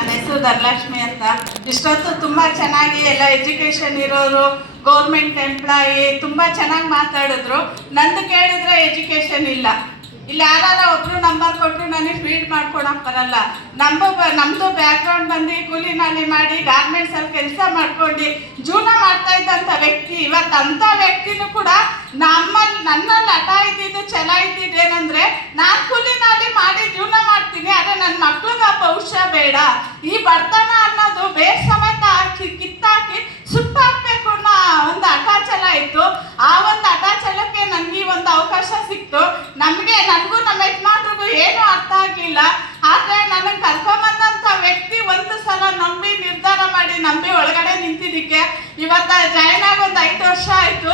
ನನ್ನ ಹೆಸರು ಧನಲಕ್ಷ್ಮಿ ಅಂತ. ಇಷ್ಟೊತ್ತು ತುಂಬ ಚೆನ್ನಾಗಿ ಎಲ್ಲ ಎಜುಕೇಷನ್ ಇರೋರು, ಗೌರ್ಮೆಂಟ್ ಎಂಪ್ಲಾಯಿ ತುಂಬ ಚೆನ್ನಾಗಿ ಮಾತಾಡಿದ್ರು. ನಂದು ಕೇಳಿದ್ರೆ ಎಜುಕೇಷನ್ ಇಲ್ಲ. ಇಲ್ಲಿ ಯಾರು ಒಬ್ರು ನಂಬರ್ ಕೊಟ್ಟರು ನನಗೆ ಫೀಡ್ ಮಾಡ್ಕೊಳಕ್ಕೆ ಬರಲ್ಲ. ನಮ್ಮದು ಬ್ಯಾಕ್ಗ್ರೌಂಡ್ ಬಂದು ಕೂಲಿ ನಾಲಿ ಮಾಡಿ ಗಾರ್ಮೆಂಟ್ಸಲ್ಲಿ ಕೆಲಸ ಮಾಡ್ಕೊಂಡು ಜೀವನ ಮಾಡ್ತಾ ಇದ್ದಂಥ ವ್ಯಕ್ತಿ ಇವತ್ತು ಅಂಥ ವ್ಯಕ್ತಿನೂ ಕೂಡ ನನ್ನಲ್ಲಿ ಹಠ ಇದ್ದಿದ್ದು ಛಲ ಇದ್ದಿದ್ದೇನೆಂದರೆ ನಾನು ಕೂಲಿ ನಾಲಿ ಮಾಡಿ ಜೀವನ ಮಾಡ್ತೀನಿ, ಆದರೆ ನನ್ನ ಮಕ್ಳಿಗೆ ಆ ಭವಿಷ್ಯ ಬೇಡ. ಈ ಬಡತನ ಅನ್ನೋದು ಬೇರೆ ಸಮೇತ ಕಿತ್ತಾಕಿ ಸುಟ್ಟಾಕ್ಬೇಕು ಅನ್ನೋ ಒಂದು ಹಠಾಚಲ ಇತ್ತು. ಆ ಒಂದು ಹಠಾಚಲಕ್ಕೆ ನನಗೆ ಈ ಒಂದು ಅವಕಾಶ ಸಿಕ್ತು. ನನಗೂ ನಮ್ಮ ಯಜಮಾನ್ರಿಗೂ ಏನೂ ಅರ್ಥ ಆಗಲಿಲ್ಲ. ಆದರೆ ನನಗೆ ಕರ್ಕೊಂಬಂದಂಥ ವ್ಯಕ್ತಿ ಒಂದು ಸಲ ನಂಬಿ ನಿರ್ಧಾರ ಮಾಡಿ ನಂಬಿ ಒಳಗಡೆ ನಿಂತಿದ್ದಕ್ಕೆ ಇವತ್ತು ಜಾಯ್ನ್ ಆಗಿ ಒಂದು 5 ವರ್ಷ ಆಯಿತು.